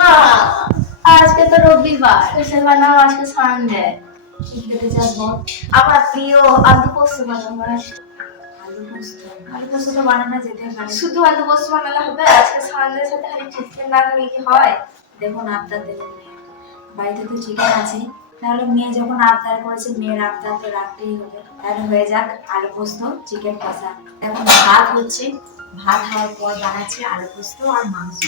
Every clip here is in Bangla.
মা আজকে তো রবিবার, স্পেশাল বানাও, আজকে সানডে খেতে চাস বল আমার প্রিয় আলু পোস্ত বানাবো। আলু পোস্ত। আলু পোস্ত বানানো যেতে পারে। শুধু আলু পোস্ত বানালে হবে, আজকে সানডের সাথে খালি চিকেন না কি হয়? দেখুন আবদার দেখুন মেয়ের। বাড়িতে তো চিকেন আছে। তাহলে মেয়ে যখন আবদার করেছে, মেয়ের আবদার তো রাখতেই হবে। তাহলে হয়ে যাক আলু পোস্ত চিকেন কষা। এখন ভাত হচ্ছে। ভাত হওয়ার পর বানাচ্ছে আলু পোস্ত আর মাংস।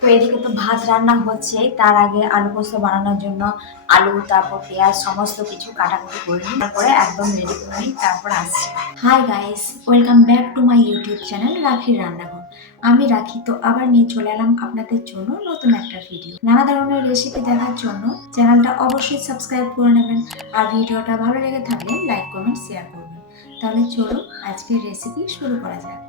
তো এদিকে তো ভাত রান্না হচ্ছে, তার আগে আলু পোস্ত বানানোর জন্য আলু, তারপর পেঁয়াজ, সমস্ত কিছু কাটাকুটি করে নিই তারপরে একদম রেডি করে নিই তারপর আসছি। Hi guys welcome back to my YouTube channel রাখির রান্নাঘর। আমি রাখি, তো আবার নিয়ে চলে এলাম আপনাদের জন্য নতুন একটা ভিডিও নানা ধরনের রেসিপি দেখার জন্য চ্যানেলটা অবশ্যই সাবস্ক্রাইব করে নেবেন আর ভিডিওটা ভালো লেগে থাকলে লাইক কমেন্ট শেয়ার করবেন। তাহলে চলুন আজকের রেসিপি শুরু করা যাক।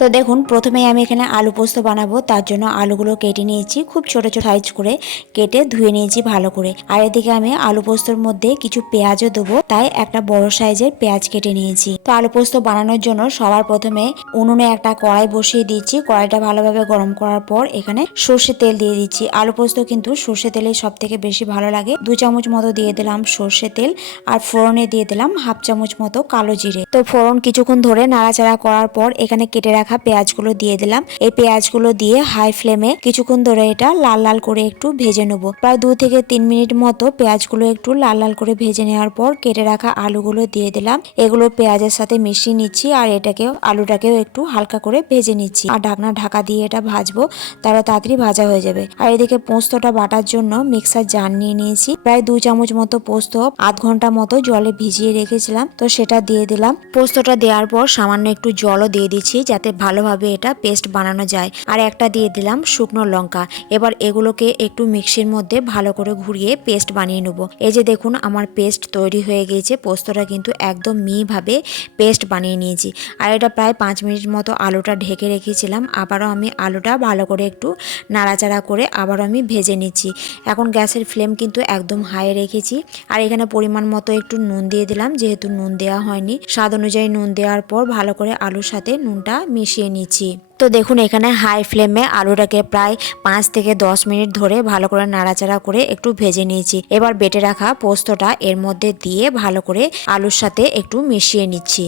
তো দেখুন প্রথমে আমি এখানে আলু পোস্ত বানাবো। তার জন্য আলুগুলো কেটে নিয়েছি। খুব ছোট ছোট সাইজ করে কেটে ধুয়ে নিয়েছি ভালো করে। আর এদিকে আমি আলু পোস্তর মধ্যে কিছু পেঁয়াজও দেবো। তাই একটা বড় সাইজের পেঁয়াজ কেটে নিয়েছি। তো আলু পোস্ত বানানোর জন্য সবার প্রথমে উনুনে একটা কড়াই বসিয়ে দিচ্ছি কড়াইটা ভালোভাবে গরম করার পর এখানে সর্ষে তেল দিয়ে দিচ্ছি। আলু পোস্ত কিন্তু সর্ষে তেলে সব থেকে বেশি ভালো লাগে। দু চামচ মতো দিয়ে দিলাম সর্ষে তেল। আর ফোড়নে দিয়ে দিলাম হাফ চামচ মতো কালো জিরে। তো ফোড়ন কিছুক্ষণ ধরে নাড়াচাড়া করার পর এখানে কেটে রাখা পেঁয়াজগুলো দিয়ে দিলাম। এই পেঁয়াজগুলো দিয়ে হাই ফ্লেমে কিছুক্ষণ ধরে এটা লাল লাল করে একটু ভেজে নেব। প্রায় দু থেকে তিন মিনিট মতো পেঁয়াজগুলো একটু লাল লাল করে ভেজে নেওয়ার পর কেটে রাখা আলুগুলো দিয়ে দিলাম। এগুলো পেঁয়াজের সাথে মিশিয়ে নিচ্ছি আর এটাকেও, আলুটাকেও একটু হালকা করে ভেজে নিচ্ছি। আর ঢাকনা ঢাকা দিয়ে এটা ভাজবো, তাহলে তাড়াতাড়ি ভাজা হয়ে যাবে। আর এদিকে পোস্তটা বাটার জন্য মিক্সার জার নিয়ে নিয়েছি। প্রায় দু চামচ মতো পোস্ত আধ ঘণ্টা মতো জলে ভিজিয়ে রেখেছিলাম, তো সেটা দিয়ে দিলাম। পোস্তটা দেওয়ার পর সামান্য একটু জলও দিয়ে দিচ্ছি, যাতে ভালোভাবে এটা পেস্ট বানানো যায়। আর একটা দিয়ে দিলাম শুকনো লঙ্কা। এবার এগুলোকে একটু মিক্সির মধ্যে ভালো করে ঘুরিয়ে পেস্ট বানিয়ে নেব। এই যে দেখুন, আমার পেস্ট তৈরি হয়ে গিয়েছে। পোস্তটা কিন্তু একদম মিহিভাবে পেস্ট বানিয়ে নিয়েছি। আর এটা প্রায় পাঁচ মিনিট মতো আলুটা ঢেকে রেখেছিলাম। আবারও আমি আলুটা ভালো করে একটু নাড়াচাড়া করে আবারও আমি ভেজে নিচ্ছি। এখন গ্যাসের ফ্লেম কিন্তু একদম হাই রেখেছি। আর এখানে পরিমাণ মতো একটু নুন দিয়ে দিলাম। যেহেতু নুন দেওয়া হয়নি, স্বাদ অনুযায়ী নুন দেওয়ার পর ভালো করে আলুর সাথে নুনটা মিশিয়ে নিচ্ছি। তো দেখুন, এখানে হাই ফ্লেমে আলুটাকে প্রায় পাঁচ থেকে দশ মিনিট ধরে ভালো করে নাড়াচাড়া করে একটু ভেজে নিয়েছি। এবার বেটে রাখা পোস্তটা এর মধ্যে দিয়ে ভালো করে আলুর সাথে একটু মিশিয়ে নিচ্ছি।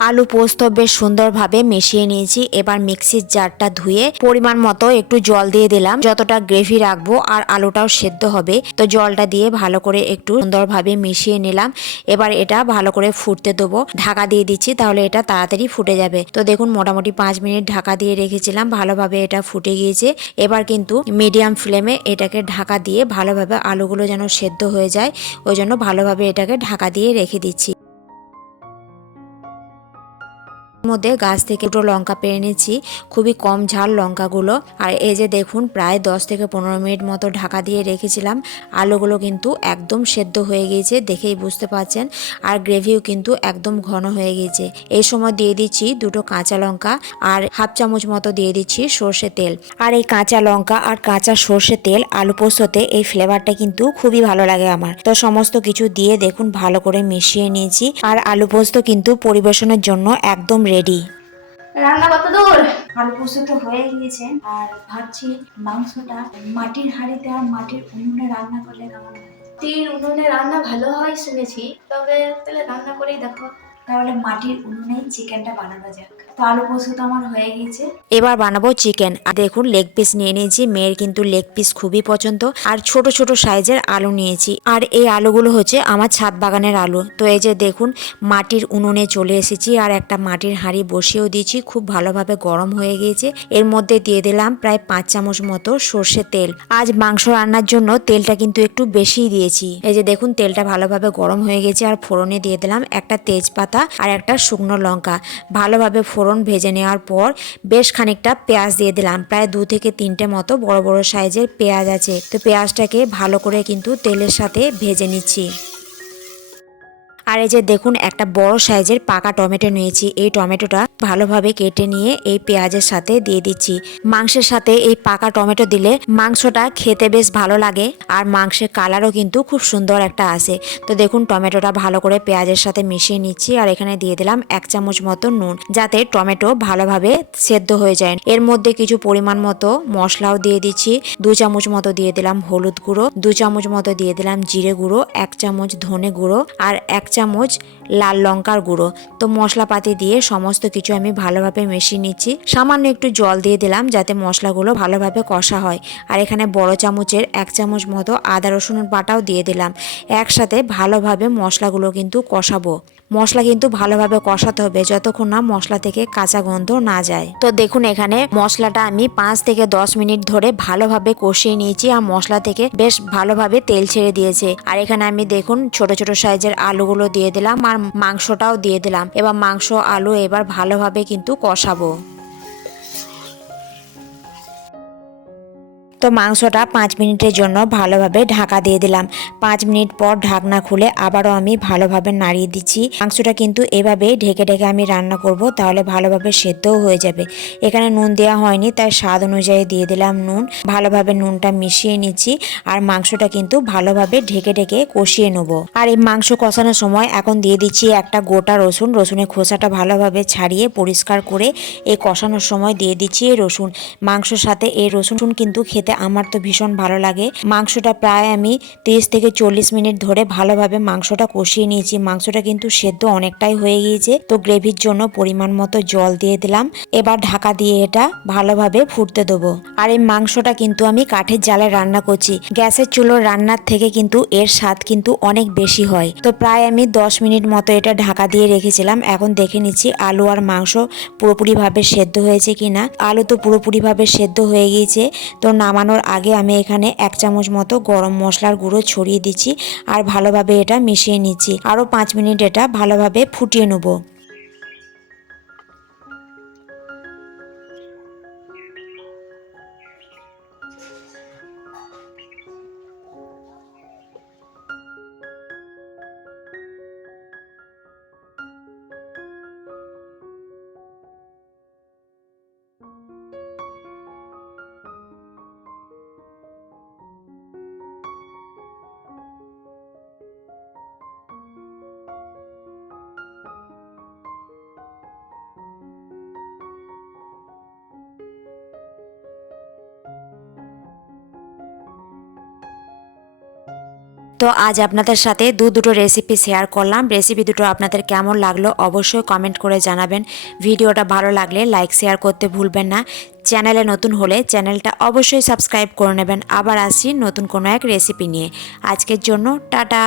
আলু পোস্ত বেশ সুন্দরভাবে মিশিয়ে নিয়েছি। এবার মিক্সির জারটা ধুয়ে পরিমাণ মতো একটু জল দিয়ে দিলাম। যতটা গ্রেভি রাখব আর আলুটাও সেদ্ধ হবে, তো জলটা দিয়ে ভালো করে একটু সুন্দরভাবে মিশিয়ে নিলাম। এবার এটা ভালো করে ফুটতে দেবো। ঢাকা দিয়ে দিচ্ছি, তাহলে এটা তাড়াতাড়ি ফুটে যাবে। তো দেখুন, মোটামুটি পাঁচ মিনিট ঢাকা দিয়ে রেখেছিলাম, ভালোভাবে এটা ফুটে গিয়েছে। এবার কিন্তু মিডিয়াম ফ্লেমে এটাকে ঢাকা দিয়ে ভালোভাবে আলুগুলো যেন সেদ্ধ হয়ে যায়, ওই জন্য ভালোভাবে এটাকে ঢাকা দিয়ে রেখে দিচ্ছি। মধ্যে গাছ থেকে দুটো লঙ্কা পেরে নিচ্ছি। খুবই কম ঝাল লঙ্কাগুলো। আর এই যে দেখুন, প্রায় দশ থেকে পনেরো মিনিট মতো ঢাকা দিয়ে রেখেছিলাম। আলুগুলো কিন্তু একদম সেদ্ধ হয়ে গিয়েছে, দেখেই বুঝতে পারছেন। আর গ্রেভিও কিন্তু একদম ঘন হয়ে গিয়েছে। এই সময় দিয়ে দিচ্ছি দুটো কাঁচা লঙ্কা আর হাফ চামচ মতো দিয়ে দিচ্ছি সর্ষে তেল। আর এই কাঁচা লঙ্কা আর কাঁচা সর্ষে তেল, আলু পোস্ততে এই ফ্লেভারটা কিন্তু খুবই ভালো লাগে আমার। তো সমস্ত কিছু দিয়ে দেখুন, ভালো করে মিশিয়ে নিয়েছি। আর আলু পোস্ত কিন্তু পরিবেশনের জন্য একদম রেডি রান্না কত দূর? আলু পোস্ত তো হয়ে গিয়েছে। আর ভাবছি মাংসটা মাটির হাঁড়িতে আর মাটির উনুনে রান্না করলে কেমন হয়? তিন উনুনে রান্না ভালো হয় শুনেছি তবে তাহলে রান্না করেই দেখো। তাহলে মাটির উনুনেই চিকেনটা বানানো যাক। তো আলু পোস্ত তো আমার হয়ে এবার বানাবো চিকেন। আর দেখুন লেগ পিস নিয়ে নিয়েছি। মেয়ের কিন্তু লেগ পিস খুবই পছন্দ। আর ছোট ছোট সাইজের আলু নিয়েছি। আর এই আলুগুলো হচ্ছে আমার ছাদ বাগানের আলু। তো এই যে দেখুন, মাটির উনুনে চলে এসেছি। আর একটা মাটির হাঁড়ি বসিয়েও দিয়েছি। খুব ভালোভাবে গরম হয়ে গিয়েছে। এর মধ্যে দিয়ে দিলাম প্রায় পাঁচ চামচ মতো সর্ষে তেল। আজ মাংস রান্নার জন্য তেলটা কিন্তু একটু বেশিই দিয়েছি। এই যে দেখুন, তেলটা ভালোভাবে গরম হয়ে গেছে। আর ফোড়নে দিয়ে দিলাম একটা তেজপাতা আর একটা শুকনো লঙ্কা। ভালোভাবে ফোড়ন ভেজে নেওয়ার পর বেশ খানিকটা পেঁয়াজ দিয়ে দিলাম। প্রায় দু থেকে তিনটে মতো বড় বড় সাইজের পেঁয়াজ আছে। তো পেঁয়াজটাকে ভালো করে কিন্তু তেলের সাথে ভেজে নিচ্ছি। আর এই যে দেখুন, একটা বড় সাইজের পাকা টমেটো নিয়েছি। এই টমেটোটা ভালোভাবে কেটে নিয়ে এই পেঁয়াজের সাথে দিয়ে দিচ্ছি। মাংসের সাথে এই পাকা টমেটো দিলে মাংসটা খেতে বেশ ভালো লাগে আর মাংসের কালারও কিন্তু খুব সুন্দর একটা আসে। তো দেখুন, টমেটোটা ভালো করে পেঁয়াজের সাথে মিশিয়ে নিচ্ছি আর এখানে দিয়ে দিলাম এক চামচ মতো নুন যাতে টমেটো ভালোভাবে সেদ্ধ হয়ে যায়। এর মধ্যে কিছু পরিমাণ মতো মশলাও দিয়ে দিচ্ছি। দু চামচ মতো দিয়ে দিলাম হলুদ গুঁড়ো, দু চামচ মতো দিয়ে দিলাম জিরে গুঁড়ো, এক চামচ ধনে গুঁড়ো আর এক চামচ, লাল লঙ্কার গুঁড়ো। তো মশলাপাতি দিয়ে সমস্ত কিছু আমি ভালোভাবে মিশিয়ে নিচ্ছি। সামান্য একটু জল দিয়ে দিলাম যাতে মশলাগুলো ভালোভাবে কষা হয়। আর এখানে বড় চামচের এক চামচ মতো আদা, রসুন বাটাও দিয়ে দিলাম। একসাথে ভালোভাবে মশলাগুলো কিন্তু কষাবো। মশলা কিন্তু ভালোভাবে কষাতে হবে যতক্ষণ না মশলা থেকে কাঁচা গন্ধ না যায়। তো দেখুন এখানে মশলাটা আমি পাঁচ থেকে দশ মিনিট ধরে ভালোভাবে কষিয়ে নিয়েছি আর মশলা থেকে বেশ ভালোভাবে তেল ছেড়ে দিয়েছে। আর এখানে আমি দেখুন ছোট ছোট সাইজের আলুগুলো দিয়ে দিলাম আর মাংসটাও দিয়ে দিলাম। এবার মাংস আলু এবার ভালোভাবে কিন্তু কষাবো। তো মাংসটা পাঁচ মিনিটের জন্য ভালোভাবে ঢাকা দিয়ে দিলাম। পাঁচ মিনিট পর ঢাকনা খুলে আবারও আমি ভালোভাবে নাড়িয়ে দিচ্ছি। মাংসটা কিন্তু এভাবে ঢেকে ঢেকে আমি রান্না করব, তাহলে ভালোভাবে সেদ্ধও হয়ে যাবে। এখানে নুন দেওয়া হয়নি, তাই স্বাদ অনুযায়ী দিয়ে দিলাম নুন। ভালোভাবে নুনটা মিশিয়ে নিচ্ছি আর মাংসটা কিন্তু ভালোভাবে ঢেকে ঢেকে কষিয়ে নেব। আর এই মাংস কষানোর সময় এখন দিয়ে দিচ্ছি একটা গোটা রসুন। রসুনের খোসাটা ভালোভাবে ছাড়িয়ে পরিষ্কার করে এই কষানোর সময় দিয়ে দিচ্ছি এই রসুন। মাংসর সাথে এই রসুন কিন্তু খেতে আমার তো ভীষণ ভালো লাগে। মাংসটা প্রায় আমি তিরিশ থেকে চল্লিশ মিনিট ধরে ভালোভাবে মাংসটা কষিয়ে নিয়েছি। মাংসটা কিন্তু সেদ্ধ অনেকটাই হয়ে গিয়েছে। তো গ্রেভির জন্য পরিমাণ মতো জল দিয়ে দিলাম। এবার ঢাকা দিয়ে এটা ভালোভাবে ফুটতে দেবো। আর এই মাংসটা কিন্তু আমি কাঠের জালে রান্না করছি। গ্যাসের চুলোর রান্নার থেকে কিন্তু এর স্বাদ কিন্তু অনেক বেশি হয়। তো প্রায় আমি দশ মিনিট মতো এটা ঢাকা দিয়ে রেখেছিলাম। এখন দেখে নিচ্ছি আলু আর মাংস পুরোপুরিভাবে সেদ্ধ হয়েছে কিনা। আলু তো পুরোপুরিভাবে সেদ্ধ হয়ে গিয়েছে। তো নামানোর আগে আমি এখানে এক চামচ মতো গরম মশলার গুঁড়ো ছড়িয়ে দিচ্ছি আর ভালোভাবে এটা মিশিয়ে নিচ্ছি। আরও পাঁচ মিনিট এটা ভালোভাবে ফুটিয়ে নেব। তো আজ আপনাদের সাথে দু দুটো রেসিপি শেয়ার করলাম। রেসিপি দুটো আপনাদের কেমন লাগল অবশ্যই কমেন্ট করে জানাবেন। ভিডিওটা ভালো লাগলে লাইক শেয়ার করতে ভুলবেন না। চ্যানেলে নতুন হলে চ্যানেলটা অবশ্যই সাবস্ক্রাইব করে নেবেন। আবার আসি নতুন কোনো এক রেসিপি নিয়ে। আজকের জন্য টাটা।